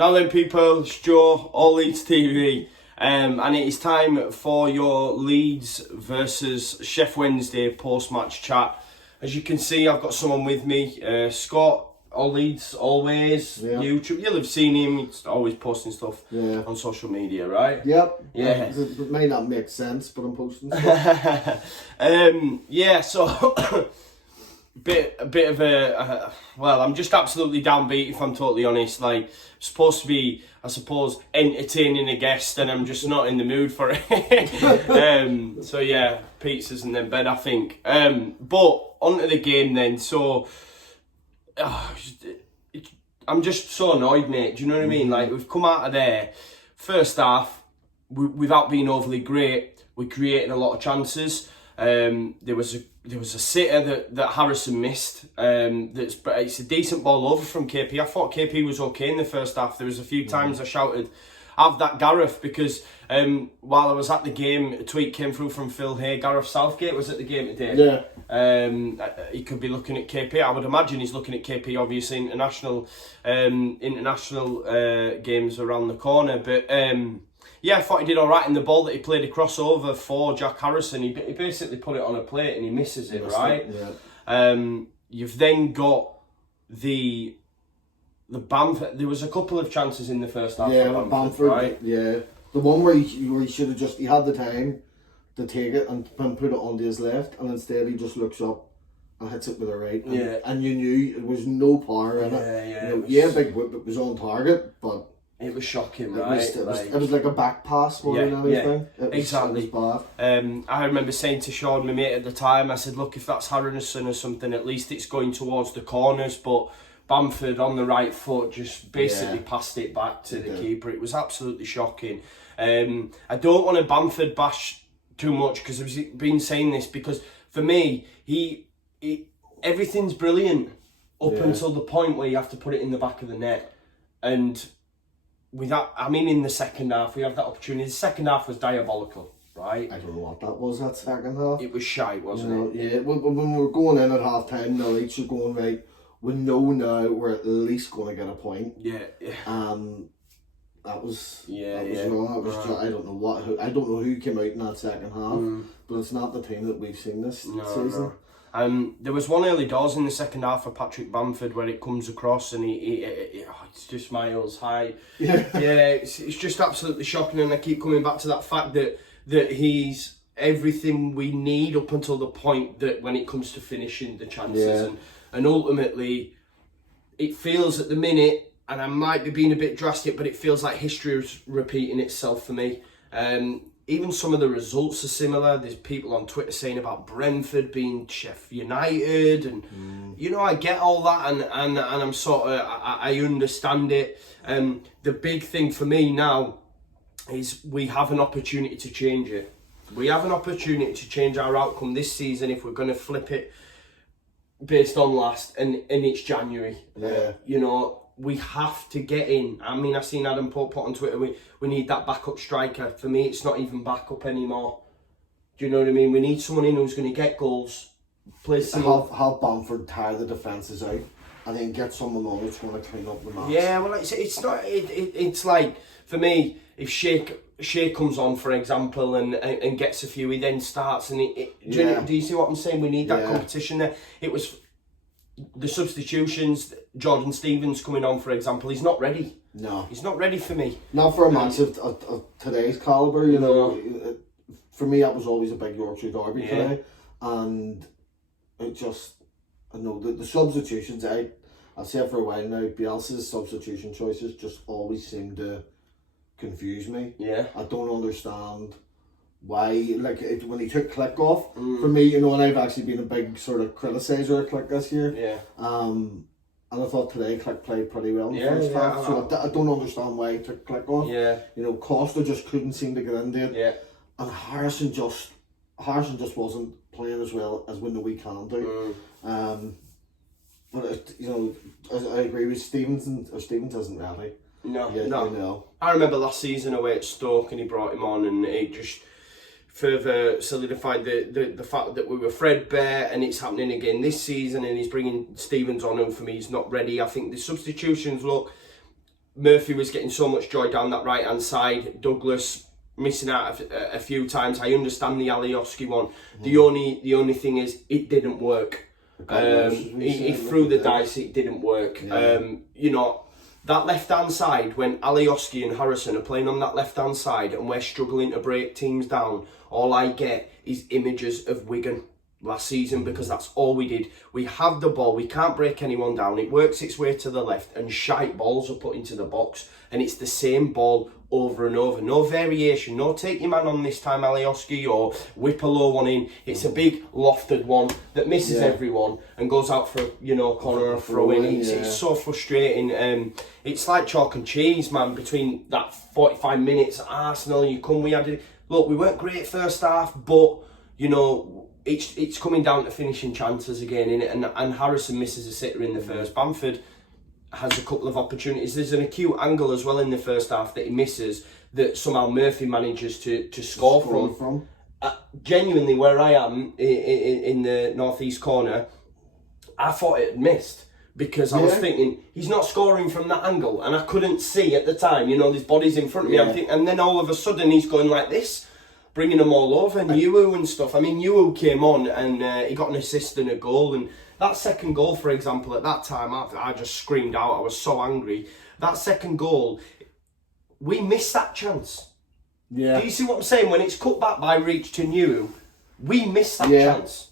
Now then, people, it's Joe, All Leeds TV, and it is time for your Leeds versus Chef Wednesday post-match chat. As you can see, I've got someone with me, Scott, All Leeds, always, YouTube. You'll have seen him, he's always posting stuff on social media, right? Yep. Yeah. It may not make sense, but I'm posting stuff. So... a bit of a well, I'm just absolutely downbeat, if I'm totally honest. Like, supposed to be, I suppose, entertaining a guest, and I'm just not in the mood for it. So yeah, pizzas and then bed, I think. But onto the game then. So I'm just so annoyed, mate. Do you know what I mean? Like, we've come out of there, first half, without being overly great, we created a lot of chances. There was a sitter that Harrison missed. It's a decent ball over from KP. I thought KP was okay in the first half. There was a few times I shouted, "Have that Gareth," because while I was at the game, a tweet came through from Phil Hay. Gareth Southgate was at the game today. Yeah. He could be looking at KP. I would imagine he's looking at KP. Obviously, international games around the corner, but. Yeah, I thought he did all right in the ball that he played a crossover for Jack Harrison. He basically put it on a plate and he misses it, right? Yeah. You've then got the Bamford. There was a couple of chances in the first half. Yeah, Bamford, right? Yeah, the one where he should have he had the time to take it and put it onto his left, and instead he just looks up and hits it with the right. And you knew it was no power in it. Big whip, it was on target, but. It was shocking, right? It was like a back pass more than anything. Exactly. It was bad. I remember saying to Sean, my mate at the time, I said, look, if that's Harrison or something, at least it's going towards the corners. But Bamford on the right foot just basically passed it back to the keeper. It was absolutely shocking. I don't want to Bamford bash too much because I've been saying this, because for me, he everything's brilliant up until the point where you have to put it in the back of the net. And... in the second half, we have that opportunity. The second half was diabolical, right? I don't know what that was, that second half. It was shite, wasn't it? Yeah, when we were going in at half time, the Leeds were going, right, we know now we're at least going to get a point. Yeah. That was wrong. That was just, I don't know who came out in that second half, but it's not the team that we've seen this season. No. There was one early doors in the second half for Patrick Bamford where it comes across and it's just miles high. It's just absolutely shocking, and I keep coming back to that fact that he's everything we need up until the point that when it comes to finishing the chances, and ultimately it feels at the minute, and I might be being a bit drastic, but it feels like history is repeating itself for me. Even some of the results are similar. There's people on Twitter saying about Brentford being Sheffield United, and I get all that, and I'm sort of I understand it. The big thing for me now is we have an opportunity to change it. We have an opportunity to change our outcome this season if we're going to flip it based on last, and it's January. We have to get in. I mean, I've seen Adam Pope put on Twitter, we need that backup striker. For me, it's not even backup anymore. Do you know what I mean? We need someone in who's going to get goals. Have Bamford tire the defences out, and then get someone on that's going to clean up the match. Yeah, well, it's not. It's like, for me, if Shea comes on, for example, and gets a few, he then starts, and do you see what I'm saying? We need that competition there. It was the substitutions. Jordan Stevens coming on, for example, he's not ready. No, he's not ready for me. Not for a match of today's calibre. For me, that was always a big Yorkshire derby today, and it just, I know the substitutions. I've said for a while now, Bielsa's substitution choices just always seem to confuse me. Yeah, I don't understand why. When he took Click off, for me, and I've actually been a big sort of criticiser of Click this year. Yeah. And I thought today Click played pretty well in the first half. So I don't understand why he took Click off. Yeah. Costa just couldn't seem to get into it. Yeah. And Harrison just wasn't playing as well as we know we can do. But I agree with Stevens isn't ready. No. I remember last season away at Stoke, and he brought him on, and it just further solidified the fact that we were threadbare, and it's happening again this season, and he's bringing Stevens on, who for me is not ready. I think the substitutions, look, Murphy was getting so much joy down that right hand side. Douglas missing out a few times. I understand the Alioski one. The only thing is it didn't work. He threw the dice. It didn't work. Yeah. You know, that left hand side, when Alioski and Harrison are playing on that left hand side and we're struggling to break teams down, all I get is images of Wigan last season, because that's all we did. We have the ball, we can't break anyone down, it works its way to the left and shite balls are put into the box, and it's the same ball over and over. No variation, no take your man on this time Alioski, or whip a low one in. It's a big lofted one that misses everyone and goes out for, you know, corner or throw in. It's so frustrating. It's like chalk and cheese, man, between that 45 minutes at Arsenal. Look, we weren't great first half, but, you know, it's coming down to finishing chances again, innit? And Harrison misses a sitter in the first. Bamford has a couple of opportunities. There's an acute angle as well in the first half that he misses, that somehow Murphy manages to score from. Genuinely, where I am in the northeast corner, I thought it had missed, because I was thinking, he's not scoring from that angle, and I couldn't see at the time, you know, his body's in front of me. I'm thinking, and then all of a sudden he's going like this, bringing them all over, and Yuwu and stuff. I mean, Yuwu came on and he got an assist and a goal, and that second goal, for example, at that time, I just screamed out. I was so angry. That second goal, we missed that chance. Yeah. Do you see what I'm saying? When it's cut back by reach to Yuwu, we missed that chance.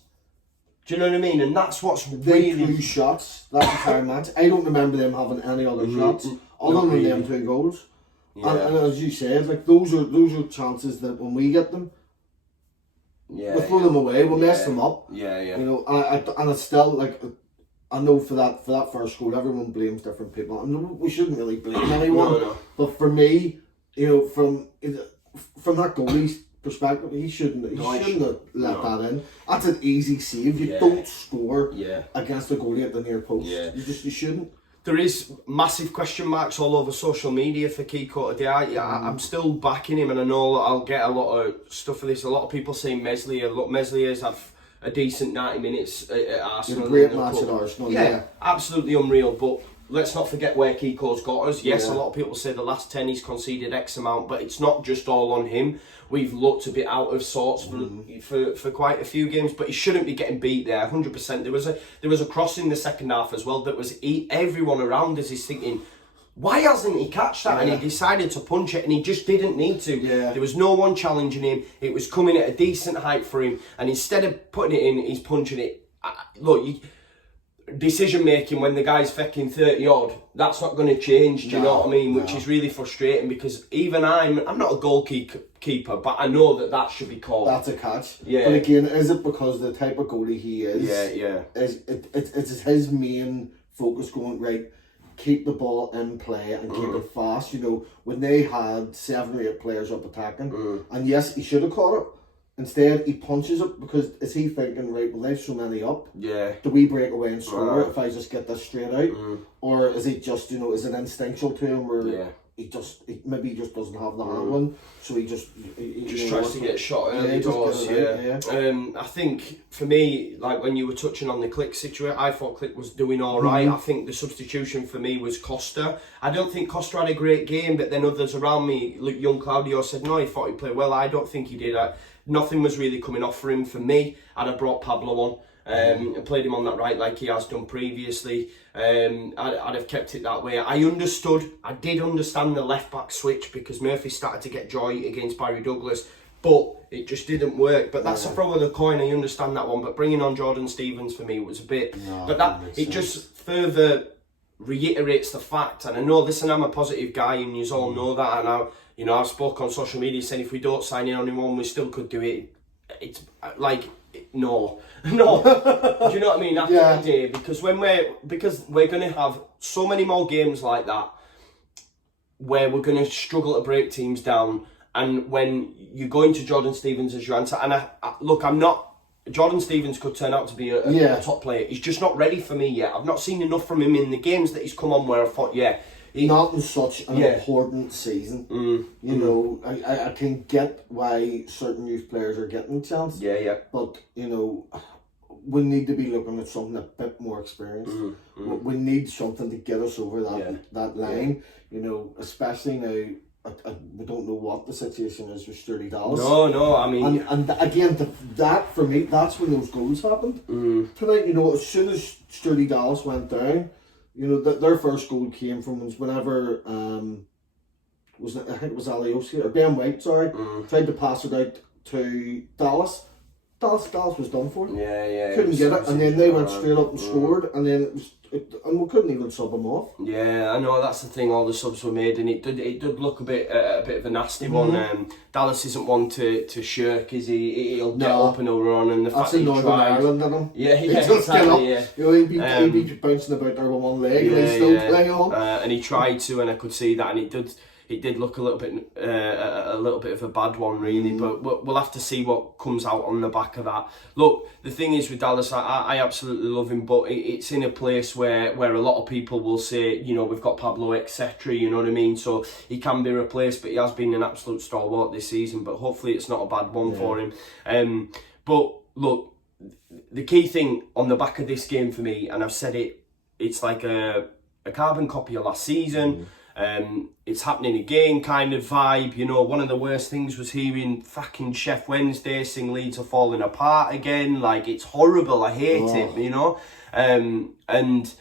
Do you know what I mean? And that's what's really... They shots that entire match. I don't remember them having any other shots other than them 2 goals. Yeah. And as you said, like those are chances that when we get them, we'll throw them away, we'll mess them up. Yeah. You know, and it's still like, I know for that first goal, everyone blames different people. And we shouldn't really blame anyone. No. But for me, you know, from that goalie's perspective, he shouldn't have let that in. That's an easy save. You don't score against a goalie at the near post. Yeah. You shouldn't. There is massive question marks all over social media for Kiko today. I'm still backing him, and I know I'll get a lot of stuff for this. A lot of people saying Meslier. Look, Meslier's had a decent 90 minutes at Arsenal. A great match at Arsenal. Yeah, absolutely unreal. But let's not forget where Kiko's got us. Yes, a lot of people say the last 10 he's conceded X amount, but it's not just all on him. We've looked a bit out of sorts for quite a few games, but he shouldn't be getting beat there. 100%. There was a cross in the second half as well that was everyone around us is thinking, why hasn't he catched that? And he decided to punch it, and he just didn't need to. Yeah. There was no one challenging him. It was coming at a decent height for him, and instead of putting it in, he's punching it. Look, decision making when the guy's fecking 30 odd, that's not going to change. Do you know what I mean? Which is really frustrating, because even I'm not a goalkeeper, but I know that should be called. That's a catch. Yeah. But again, is it because the type of goalie he is? Yeah. It's his main focus going, right, keep the ball in play and keep it fast. You know, when they had 7 or 8 players up attacking, and yes, he should have caught it. Instead, he punches it, because is he thinking, right, well, there's so many up. Yeah. Do we break away and score if I just get this straight out? Or is he just, you know, is it instinctual to him where he maybe he just doesn't have the handling, so he just tries to get a shot early doors. I think for me, like when you were touching on the Click situation, I thought Click was doing all right. I think the substitution for me was Costa. I don't think Costa had a great game, but then others around me, like young Claudio, said no, he thought he played well. I don't think he did. Nothing was really coming off for him. For me, I'd have brought Pablo on and played him on that right like he has done previously. I'd have kept it that way. I did understand the left back switch, because Murphy started to get joy against Barry Douglas, but it just didn't work. But that's a throw of the coin. I understand that one. But bringing on Jordan Stevens for me was a bit. Just further reiterates the fact. And I know, listen, I'm a positive guy, and you all know that. And I've spoke on social media saying if we don't sign in on anyone, we still could do it. It's like, no. Do you know what I mean? After the day, because we're going to have so many more games like that where we're going to struggle to break teams down, and when you go into Jordan Stevens as your answer, and Jordan Stevens could turn out to be a top player. He's just not ready for me yet. I've not seen enough from him in the games that he's come on where I thought, not in such an important season. You know, I can get why certain youth players are getting a chance. But, you know, we need to be looking at something a bit more experienced. We need something to get us over that line, you know, especially now. We don't know what the situation is with Sturdy Dallas. No, I mean... And again, that for me, that's when those goals happened. Tonight, you know, as soon as Sturdy Dallas went down, you know, their first goal came from whenever, I think it was Alioski, or Ben White, sorry, tried to pass it out to Dallas. Dallas was done for. Yeah. Couldn't get it, and then they went straight up and scored, and then and we couldn't even sub them off. Yeah, I know, that's the thing. All the subs were made, and it did look a bit of a nasty one. Dallas isn't one to shirk, is he? He'll get up and he'll run, and the fact that he Northern tried. Ireland in him. Yeah, exactly. Yeah. You know, he'd be bouncing about there with one leg, and he'd still play on. And he tried to, and I could see that, and it did look a little bit of a bad one, really. But we'll have to see what comes out on the back of that. Look, the thing is with Dallas, I absolutely love him, but it's in a place where a lot of people will say, you know, we've got Pablo, etc. You know what I mean? So he can be replaced, but he has been an absolute stalwart this season. But hopefully, it's not a bad one for him. But look, the key thing on the back of this game for me, and I've said it, it's like a carbon copy of last season. It's happening again kind of vibe. You know, one of the worst things was hearing fucking Chef Wednesday sing Leeds are falling apart again. Like, it's horrible. I hate it, you know. And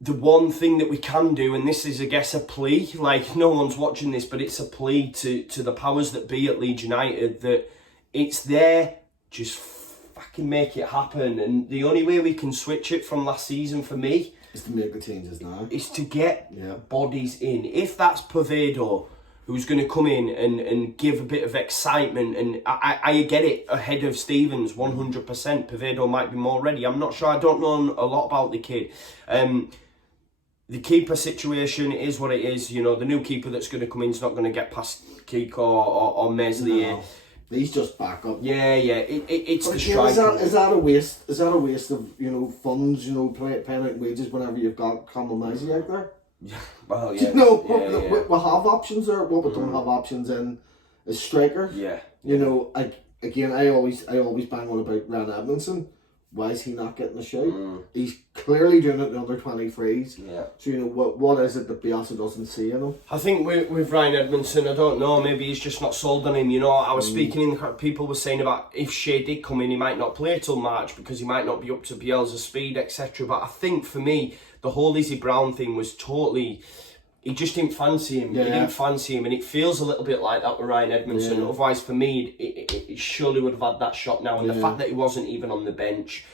the one thing that we can do, and this is, I guess, a plea, like, no one's watching this, but it's a plea to the powers that be at Leeds United, that it's there, just fucking make it happen. And the only way we can switch it from last season, for me, is to make the changes now. Is to get bodies in. If that's Pavedo, who's going to come in and give a bit of excitement, and I get it, ahead of Stevens, 100%. Pavedo might be more ready. I'm not sure. I don't know a lot about the kid. The keeper situation is what it is. You know, the new keeper that's going to come in is not going to get past Kiko or Meslier. No. He's just back up. Yeah. It's but the again, striker. Is that a waste? Is that a waste of, you know, funds? You know, paying out wages whenever you've got Kamamazi out there. Well, yeah. You know, we have options there. What we don't have options in is striker. Yeah. You know, I always bang on about Ran Edmondson. Why is he not getting a shout? He's clearly doing it in under 23s. Yeah. So, you know, what is it that Bielsa doesn't see in him? I think with Ryan Edmondson, I don't know, maybe he's just not sold on him. You know, I was speaking people were saying about if Shea did come in, he might not play till March because he might not be up to Bielsa's speed, etc. But I think for me, the whole Izzy Brown thing was totally... He just didn't fancy him. Yeah. He didn't fancy him, and it feels a little bit like that with Ryan Edmondson. Yeah. Otherwise, for me, it surely would have had that shot now. And the fact that he wasn't even on the bench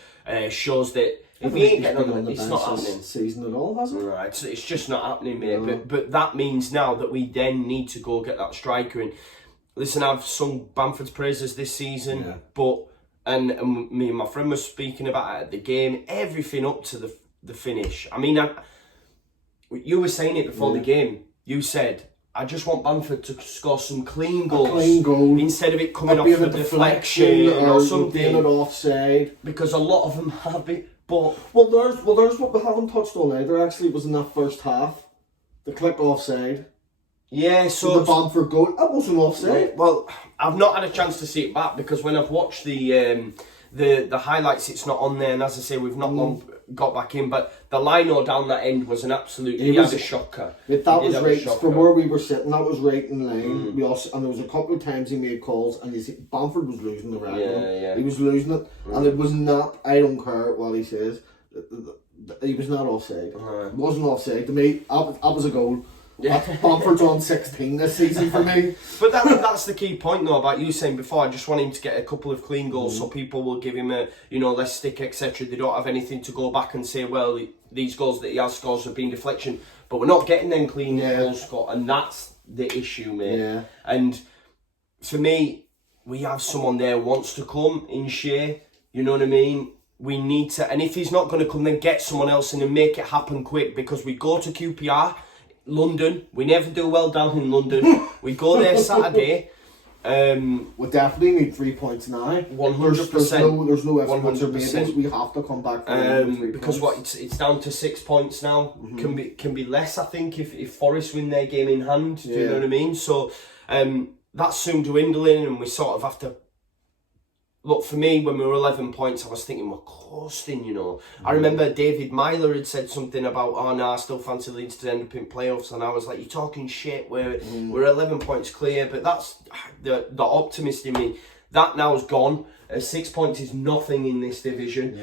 shows that if he ain't getting on the bench, it's not happening. Season at all, hasn't it? Right, so it's just not happening, mate. But that means now that we then need to go get that striker in. Listen, I've sung Bamford's praises this season, but and me and my friend were speaking about it at the game. Everything up to the finish. I mean, you were saying it before the game. You said, I just want Bamford to score some clean goals. A clean goal. Instead of it coming off the deflection or something. Being it offside. Because a lot of them have been. But Well, there's what we haven't touched on either. Actually, it was in that first half. The click offside. Yeah, so... The Bamford goal. That wasn't offside. Well, I've not had a chance to see it back because when I've watched the highlights, it's not on there. And as I say, we've not long got back in, but the lino down that end was an absolute. He had a shocker. That was right from where we were sitting. That was right in line. We also, and there was a couple of times he made calls, and you see Bamford was losing the red one. He was losing it, and it was not. I don't care what he says. He was not offside. It wasn't offside to me. That was a goal. Yeah. Bamford's on 16 this season for me. But that's the key point though about you saying before. I just want him to get a couple of clean goals so people will give him a, you know, less stick, etc. They don't have anything to go back and say, well, these goals that he has scored have been deflection. But we're not getting them clean goals scored, and that's the issue, mate. Yeah. And for me, we have someone there who wants to come in Shea. You know what I mean? We need to, and if he's not going to come, then get someone else in and make it happen quick, because we go to QPR. London, we never do well down in London. We go there Saturday. We definitely need 3 points now. 100%. There's no ifs, or maybes. We have to come back for 3 because points. it's down to 6 points now. Can be less, I think, if Forest win their game in hand. Do you know what I mean? So that's soon dwindling, and we sort of have to look, for me, when we were 11 points, I was thinking we're coasting, you know. I remember David Myler had said something about, oh no, I still fancy Leeds to end up in playoffs, and I was like, you're talking shit, we're 11 points clear, but that's the optimist in me. That now's gone. 6 points is nothing in this division.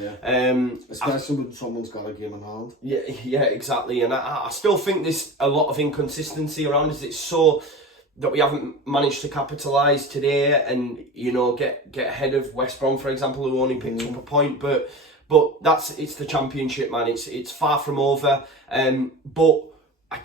Especially when someone's got a game in hand. Yeah, exactly. And I still think there's a lot of inconsistency around us. It's so that we haven't managed to capitalise today and, you know, get ahead of West Brom, for example, who only picked up a point. But it's the Championship, man. It's far from over. But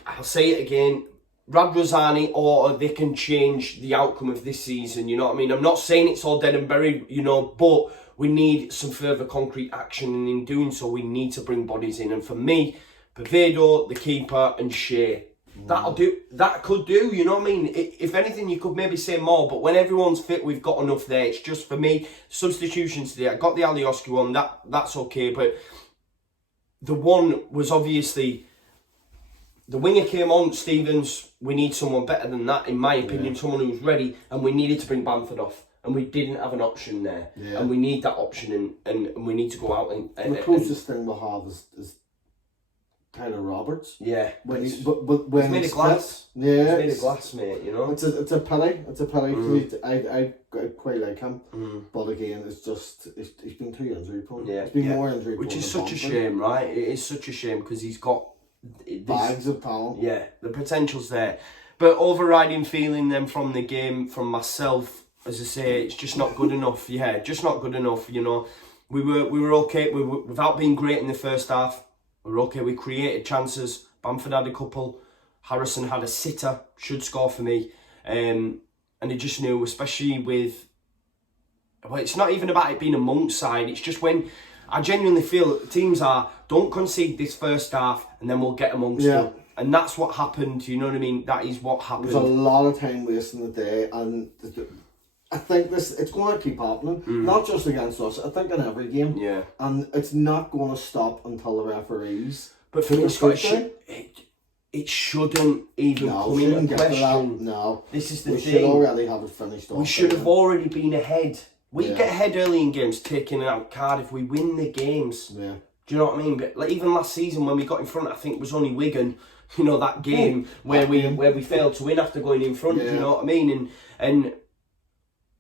I'll say it again. Radz or they can change the outcome of this season, you know what I mean? I'm not saying it's all dead and buried, you know, but we need some further concrete action, and in doing so, we need to bring bodies in. And for me, Pavedo, the keeper, and Shea, that'll do. That could do, you know what I mean? If anything, you could maybe say more, but when everyone's fit, we've got enough there. It's just, for me, substitutions today. I got the Alioski one, that's okay, but the one was obviously... The winger came on, Stevens. We need someone better than that, in my opinion, someone who's ready, and we needed to bring Bamford off, and we didn't have an option there, and we need that option, and we need to go out and the closest thing we'll have is Tyler Roberts. Yeah, when but when he's made of glass. Yeah, he's made of glass, mate. You know, it's a pity. It's a pity. I quite like him, but again, it's just he's been too injury prone. Yeah, he's been more injury prone. Which is such a shame, right? It is such a shame because he's got bags of talent. Yeah, the potential's there. But overriding feeling then from the game, from myself, as I say, it's just not good enough. Yeah, just not good enough. You know, we were okay. Without being great in the first half, we were okay. We created chances. Bamford had a couple. Harrison had a sitter. Should score for me. And I just knew, especially with... Well, it's not even about it being a Monk side. It's just when... I genuinely feel teams don't concede this first half and then we'll get amongst them. And that's what happened, you know what I mean? That is what happened. There's a lot of time wasting the day, and I think it's going to keep happening. Not just against us, I think in every game. Yeah. And it's not going to stop until the referees... But for me, Scott, it shouldn't even come into question. No. This is the thing. We should already have it finished off. We should have already been ahead. We get ahead early in games, taking out Cardiff. We win the games. Yeah. Do you know what I mean? But like, even last season when we got in front, I think it was only Wigan. You know, that game where we failed to win after going in front. Do you know what I mean? And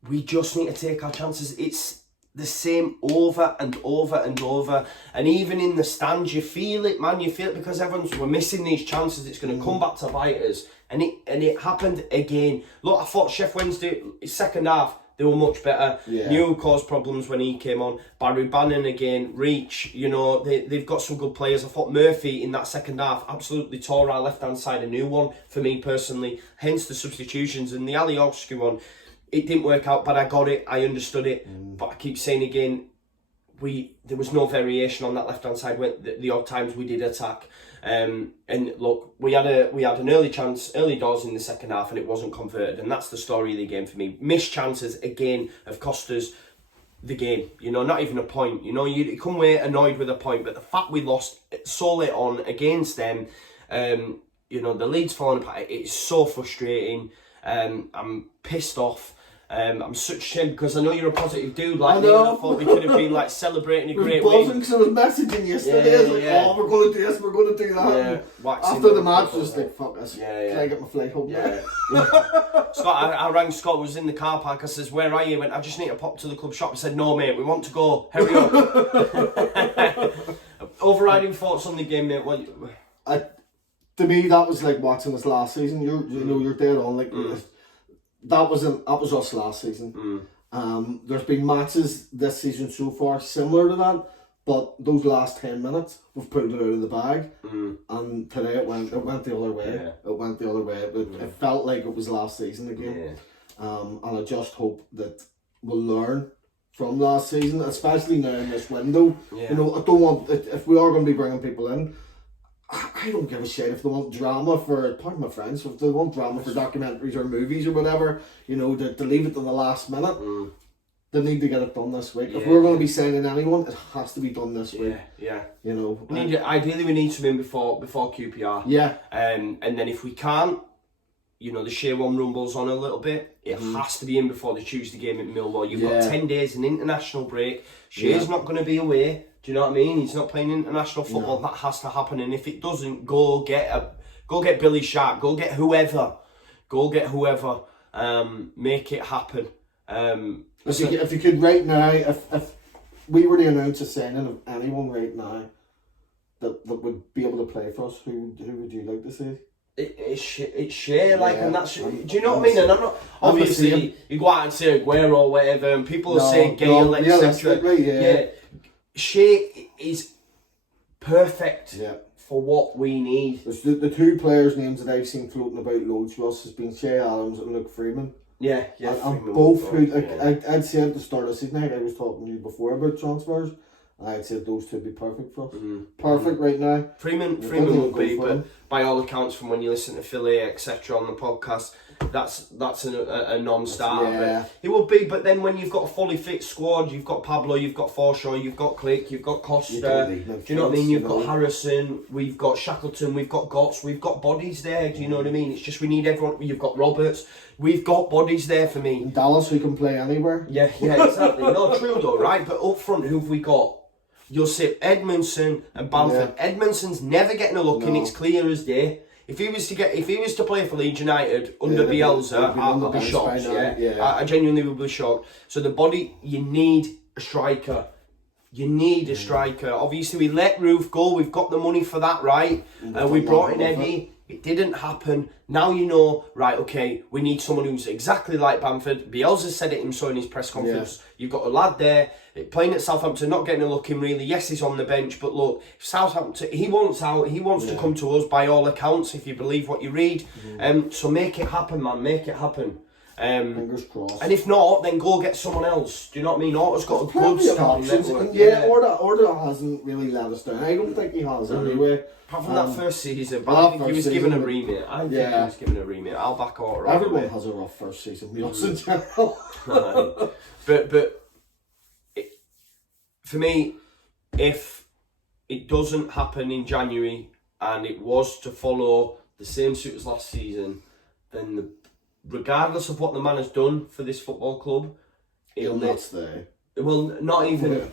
we just need to take our chances. It's the same over and over and over. And even in the stands, you feel it, man. You feel it because we're missing these chances. It's going to come back to bite us. And it happened again. Look, I thought Sheffield Wednesday, second half, they were much better. Yeah. New caused problems when he came on. Barry Bannon again, Reach, you know, they've got some good players. I thought Murphy in that second half absolutely tore our left-hand side a new one for me personally. Hence the substitutions. And the Alioski one, it didn't work out, but I got it. I understood it. But I keep saying again, there was no variation on that left-hand side when the odd times we did attack. And look, we had an early chance, early doors in the second half, and it wasn't converted. And that's the story of the game for me. Missed chances again have cost us the game. You know, not even a point. You know, you come away annoyed with a point, but the fact we lost so late on against them, you know, the Leeds falling apart. It's so frustrating. I'm pissed off. I'm such a shame because I know you're a positive dude like me, and I thought we could have been like celebrating a great win. Because I was messaging yesterday, oh, we're going to do this, we're going to do that. Yeah, after the match, I was like, fuck this. Can I get my flight home? Scott, I rang Scott, was in the car park. I says, where are you? He went, I just need to pop to the club shop. I said, no, mate, we want to go. Hurry up. Overriding thoughts on the game, mate. To me, that was like watching us last season. You know, you're dead on. Like that was us last season. There's been matches this season so far similar to that, but those last 10 minutes we've pulled it out of the bag. And today it went the other way. Yeah. It went the other way. But it felt like it was last season again. And I just hope that we'll learn from last season, especially now in this window. You know, I don't want, if we are going to be bringing people in, I don't give a shit if they want drama for, pardon my French, if they want drama for documentaries or movies or whatever, you know, to leave it to the last minute. They need to get it done this week. If we're going to be signing anyone, it has to be done this week. You know, ideally we need some in before QPR. And then if we can't, you know, the Shea one rumbles on a little bit. It has to be in before the Tuesday game at Millwall. You've got 10 days, an international break. Shea's not going to be away. Do you know what I mean? He's not playing international football. That has to happen. And if it doesn't, go get Billy Sharp. Go get whoever. Make it happen. If you could right now, if we were to announce a signing of anyone right now that would be able to play for us, who would you like to see? It's Shea, like, and that's. Do you know what I mean? And I'm not. Obviously, you go out and say Aguero or whatever, and people will say Gale, etc. Yeah, Shea is perfect for what we need. The two players' names that I've seen floating about loads for us has been Shea Adams and Luke Freeman. Yeah. And both who I'd say at the start of the season, I was talking to you before about transfers. I'd say those two would be perfect for us. Perfect right now. Freeman will be, but by all accounts, from when you listen to Philly, etc. on the podcast, that's a non-starter. Yeah. He will be, but then when you've got a fully fit squad, you've got Pablo, you've got Forshaw, you've got Click, you've got Costa. Do you know what I mean? You've got Harrison, we've got Shackleton, we've got Gotts, we've got bodies there. Do you know what I mean? It's just we need everyone. You've got Roberts. We've got bodies there for me. In Dallas, we can play anywhere. Yeah, exactly. No, true though, right? But up front, who have we got? You'll see Edmondson and Bamford. Yeah. Edmondson's never getting a look, and it's clear as day. If he was to play for Leeds United under Bielsa, I'll be shocked. I genuinely will be shocked. So the body, you need a striker. You need a striker. Obviously, we let Roof go. We've got the money for that, right? We brought in Eddie. It didn't happen. Now you know, right, okay, we need someone who's exactly like Bamford. Bielsa said it himself in his press conference. You've got a lad there, playing at Southampton, not getting a look in really. Yes, he's on the bench, but look, Southampton, he wants out. He wants to come to us by all accounts, if you believe what you read. So make it happen, man. Make it happen. Fingers crossed. And if not, then go get someone else. Do you know what I mean? Otto's got a good starting network. Orta hasn't really let us down. I don't think he has anyway. Apart from that first season, but I think he was given a remit. I'll back Orta. Everyone has a rough first season, we also in general. But for me, if it doesn't happen in January and it was to follow the same suit as last season, then regardless of what the man has done for this football club, he'll not stay. Well, not even.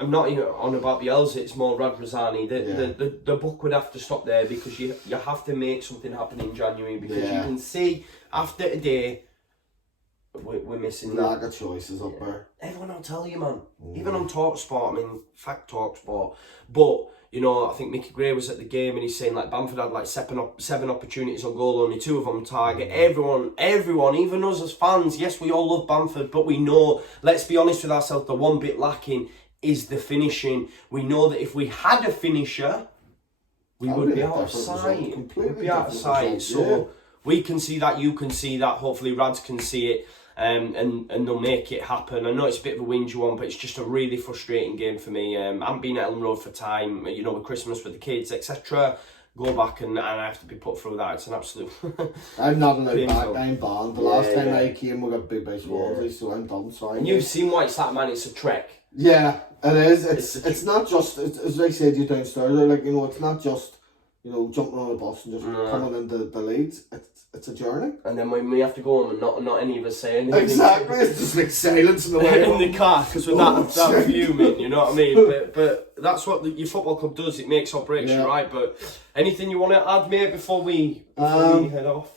I'm not even on about Bielsa. It's more Radz. The book would have to stop there, because you have to make something happen in January, because you can see after today we're missing that. Lack of choices up there. Everyone will tell you, man. Even on TalkSport, I mean, fact TalkSport. But you know, I think Mickey Gray was at the game and he's saying like Bamford had like seven opportunities on goal, only 2 of them target. Everyone, even us as fans, yes, we all love Bamford, but we know, let's be honest with ourselves, the one bit lacking is the finishing. We know that if we had a finisher, we would be out of sight. We'd be out of sight. So we can see that, you can see that, hopefully Radz can see it. And they'll make it happen. I know it's a bit of a whingy one, but it's just a really frustrating game for me. I haven't been at Ellen Road for time, you know, with Christmas with the kids, etc. Go back and I have to be put through that. It's an absolute. I'm not allowed back. I'm banned. The last time I came, we got big base Wolves, so I'm done. So and you've seen what it's like, man. It's a trek. Yeah, it is. It's not just, as I said you downstairs, like, you know, it's not just, you know, jumping on a bus and just coming into the Leeds. It's a journey. And then when we have to go home and not any of us say anything. Exactly, it's just like silence in the way in the car, because with that fuming, you know what I mean? But that's what your football club does. It makes or breaks you, right? But anything you want to add, mate, before we head off?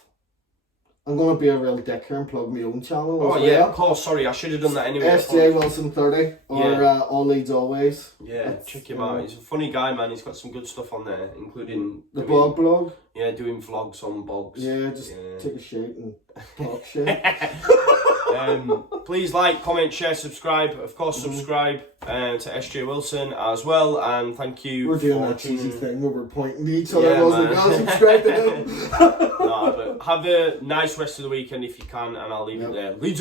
I'm going to be a real dick here and plug my own channel. Oh, yeah, of course. Sorry, I should have done that anyway. SJ Wilson 30 or All Leeds Always. Yeah, check him out. He's a funny guy, man. He's got some good stuff on there, including the blog. Yeah, doing vlogs on bogs. Yeah, just take a shit and talk shit. Please like, comment, share, subscribe. Of course, subscribe to SJ Wilson as well. And thank you. We're doing that cheesy thing where we're pointing to each other. I was like, I'll subscribe to him. But have a nice rest of the weekend if you can, and I'll leave it there. Leeds.